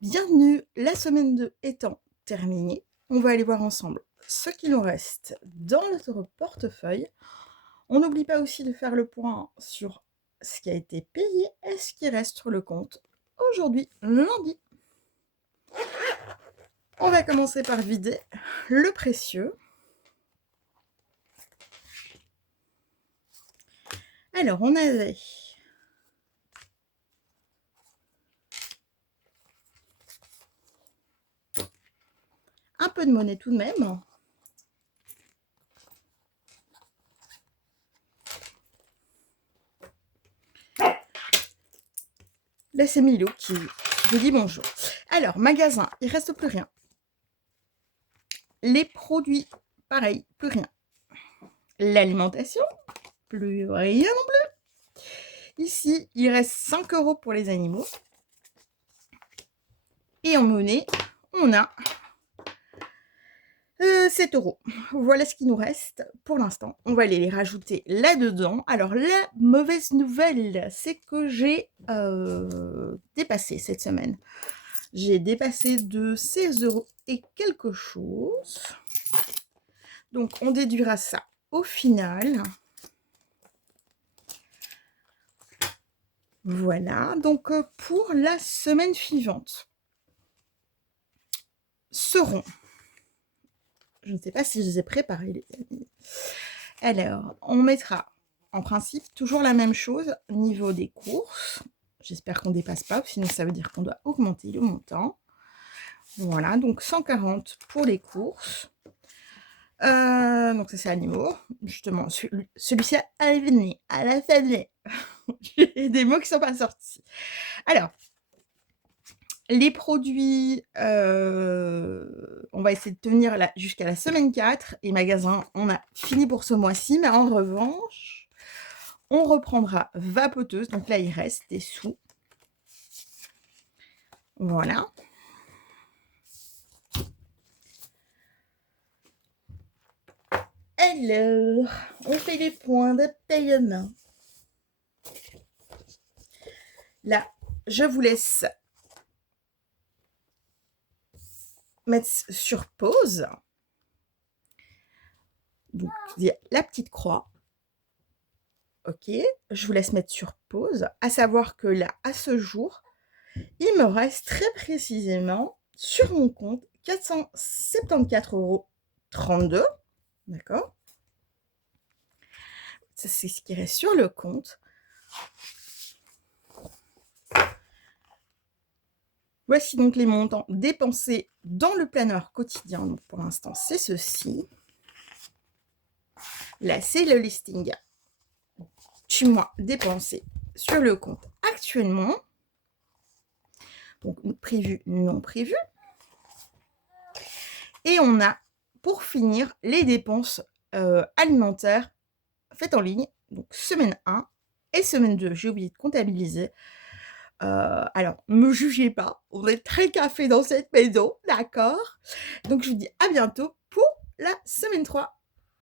Bienvenue, la semaine 2 étant terminée, on va aller voir ensemble ce qu'il nous reste dans notre portefeuille. On n'oublie pas aussi de faire le point sur ce qui a été payé et ce qui reste sur le compte aujourd'hui, lundi. On va commencer par vider le précieux. Alors, on avait un peu de monnaie tout de même. Là, c'est Milo qui vous dit bonjour. Alors, magasin, il reste plus rien. Les produits, pareil, plus rien. L'alimentation, plus rien non plus. Ici, il reste 5 € pour les animaux. Et en monnaie, on a 7 €. Voilà ce qui nous reste pour l'instant. On va aller les rajouter là-dedans. Alors, la mauvaise nouvelle, c'est que j'ai dépassé cette semaine. J'ai dépassé de 16 € et quelque chose. Donc, on déduira ça au final. Voilà, donc pour la semaine suivante, seront, je ne sais pas si je les ai préparés les amis. Alors, on mettra en principe toujours la même chose au niveau des courses. J'espère qu'on ne dépasse pas, sinon ça veut dire qu'on doit augmenter le montant. Voilà, donc 140 pour les courses. Donc ça c'est animaux. Justement, celui-ci à la famille. J'ai des mots qui ne sont pas sortis. Alors, les produits, on va essayer de tenir jusqu'à la semaine 4 et magasin, on a fini pour ce mois-ci, mais en revanche, on reprendra vapoteuse. Donc là, il reste des sous. Voilà. Alors, on fait les points de paiement. Là, je vous laisse mettre sur pause. Donc, il y a la petite croix. Ok, je vous laisse mettre sur pause. À savoir que là, à ce jour, il me reste très précisément sur mon compte 474,32 €. D'accord? Ça, c'est ce qui reste sur le compte. Voici donc les montants dépensés dans le planeur quotidien. Donc pour l'instant, c'est ceci. Là, c'est le listing du mois dépensé sur le compte actuellement. Donc prévu, non prévu. Et on a, pour finir, les dépenses alimentaires faites en ligne. Donc semaine 1 et semaine 2, j'ai oublié de comptabiliser. Alors, me jugez pas, on est très café dans cette maison, d'accord? Donc je vous dis à bientôt pour la semaine 3.